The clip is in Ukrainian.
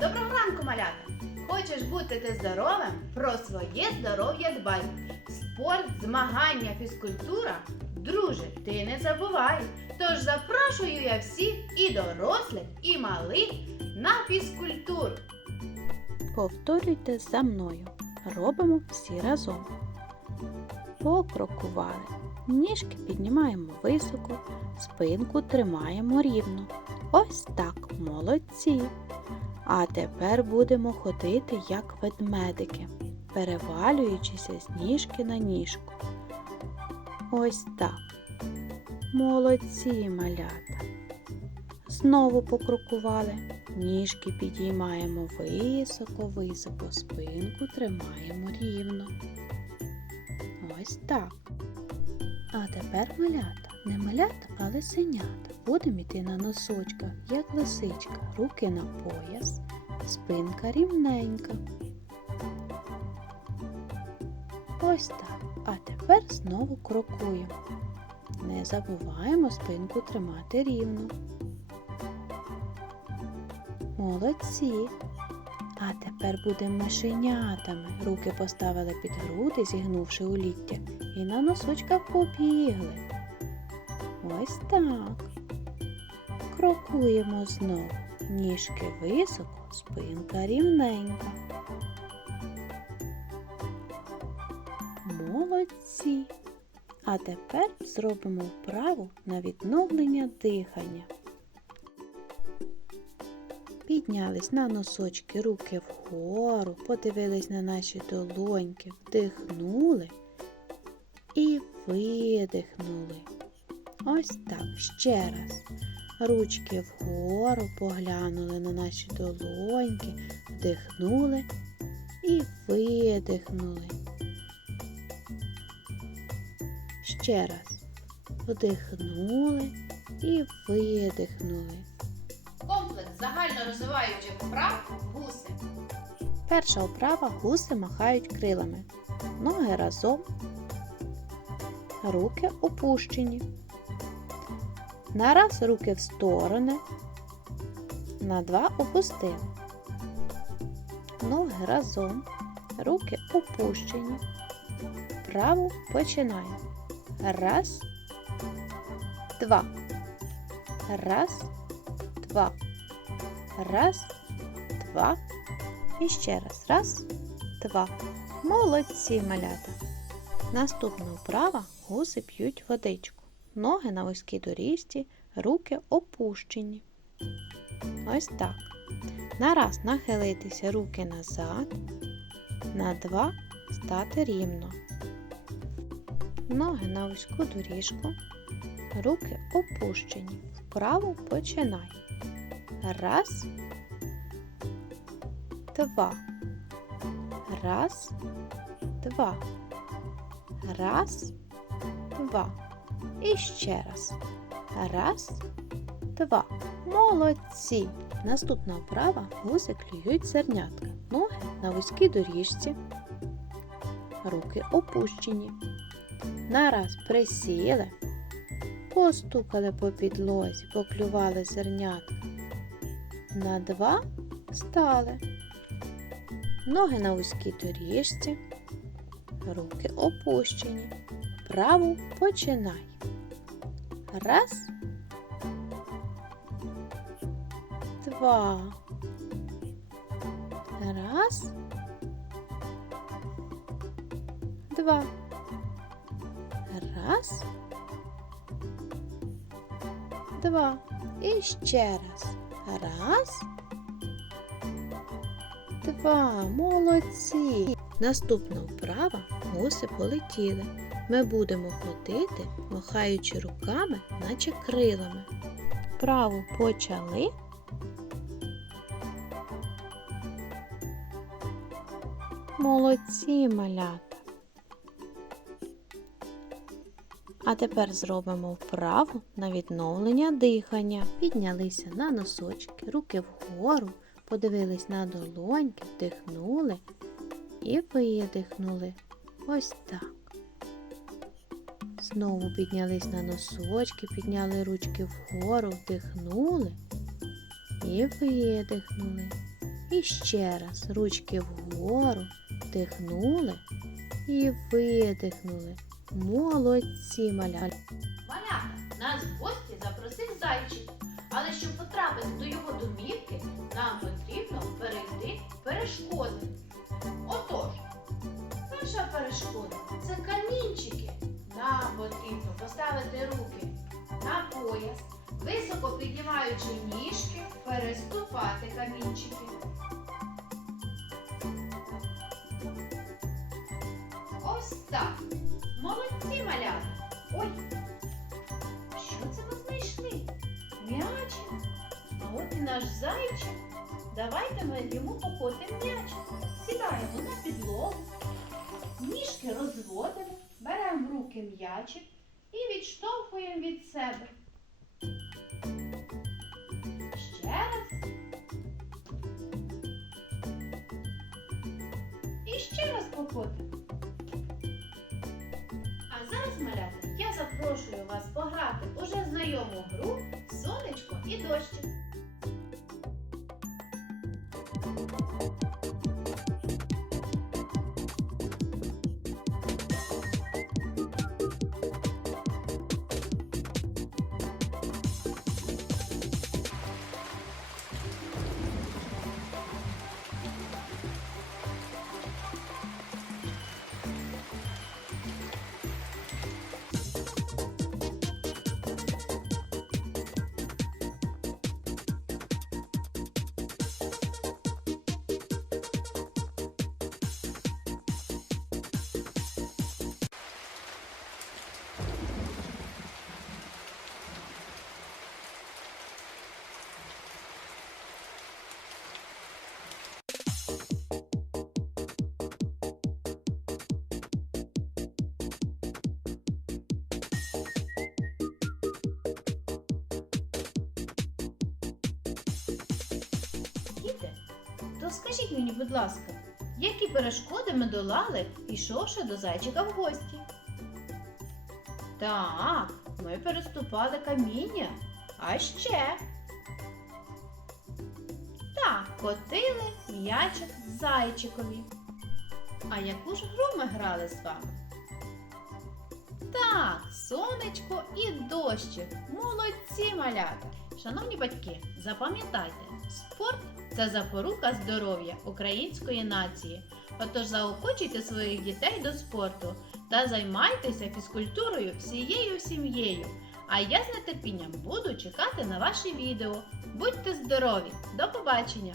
Доброго ранку, малята! Хочеш бути ти здоровим? Про своє здоров'я дбай. Спорт, змагання, фізкультура. Друже, ти не забувай. Тож запрошую я всіх і дорослих, і малих на фізкультуру. Повторюйте за мною. Робимо всі разом. Покрокували. Ніжки піднімаємо високо, спинку тримаємо рівно. Ось так, молодці. А тепер будемо ходити як ведмедики, перевалюючися з ніжки на ніжку. Ось так. Молодці, малята. Знову покрокували. Ніжки підіймаємо високо-високо, спинку тримаємо рівно. Ось так. А тепер малята. Не малята, а лисенята. Будемо йти на носочках, як лисичка, руки на пояс, спинка рівненька. Ось так. А тепер знову крокуємо. Не забуваємо спинку тримати рівно. Молодці. А тепер будемо мишенятами. Руки поставили під груди, зігнувши у ліктя, і на носочках побігли. Ось так. Крокуємо знову. Ніжки високо, спинка рівненька. Молодці. А тепер зробимо вправу на відновлення дихання. Піднялись на носочки, руки вгору, подивились на наші долоньки, вдихнули і видихнули. Ось так, ще раз. Ручки вгору поглянули на наші долоньки, вдихнули і видихнули. Ще раз. Вдихнули і видихнули. Комплекс загально розвиваючих вправ гуси. Перша вправа гуси махають крилами. Ноги разом. Руки опущені. На раз руки в сторони. На два опустили. Ноги разом. Руки опущені. Праву починаємо. Раз. Два. Раз. Два. Раз. Два. І ще раз. Раз, два. Молодці малята. Наступна вправа гуси п'ють водичку. Ноги на вузькій доріжці, руки опущені. Ось так. На раз нахилитися руки назад. На два стати рівно. Ноги на вузьку доріжку. Руки опущені. Вправо починай. Раз, два. Раз, два. Раз, два. І ще раз. Раз, два. Молодці. Наступна вправа гуси клюють зернятка. Ноги на вузькій доріжці. Руки опущені. Нараз присіли. Постукали по підлозі, поклювали зернятка. На два стали. Ноги на вузькій доріжці, руки опущені. Праву починай. Раз. Два. Раз. Два. Раз. Два. І ще раз. Раз. Два. Молодці. Наступна вправа гуси полетіли. Ми будемо ходити, махаючи руками, наче крилами. Вправу почали. Молодці малята. А тепер зробимо вправу на відновлення дихання. Піднялися на носочки, руки вгору, подивились на долоньки, вдихнули і видихнули. Ось так. Знову піднялись на носочки, підняли ручки вгору, вдихнули і видихнули. І ще раз ручки вгору, вдихнули і видихнули. Молодці, малята. Малята, нас в гості запросив зайчик. Але щоб потрапити до його домівки, нам потрібно перейти перешкоди. Отож, перша перешкода це камінчики. Нам потрібно поставити руки на пояс, високо піднімаючи ніжки, переступати камінчики. Ось так. Молодці малята. Ой, що це ми знайшли? М'ячик. А от і наш зайчик. Давайте ми йому покотимо м'ячик. Сідаємо на підлогу, ніжки розводимо, беремо в руки м'ячик і відштовхуємо від себе. Ще раз. І ще раз покотимо. А зараз, малята, я запрошую вас пограти уже знайому гру Сонечко і дощик. Скажіть мені, будь ласка, які перешкоди ми долали, пішовши до зайчика в гості? Так, ми переступали каміння. А ще. Так, котили м'ячик зайчикові. А яку ж гру ми грали з вами? Так, сонечко і дощик. Молодці малята. Шановні батьки, запам'ятайте, спорт це запорука здоров'я української нації. Отож заохочуйте своїх дітей до спорту та займайтеся фізкультурою всією сім'єю. А я з нетерпінням буду чекати на ваші відео. Будьте здорові! До побачення!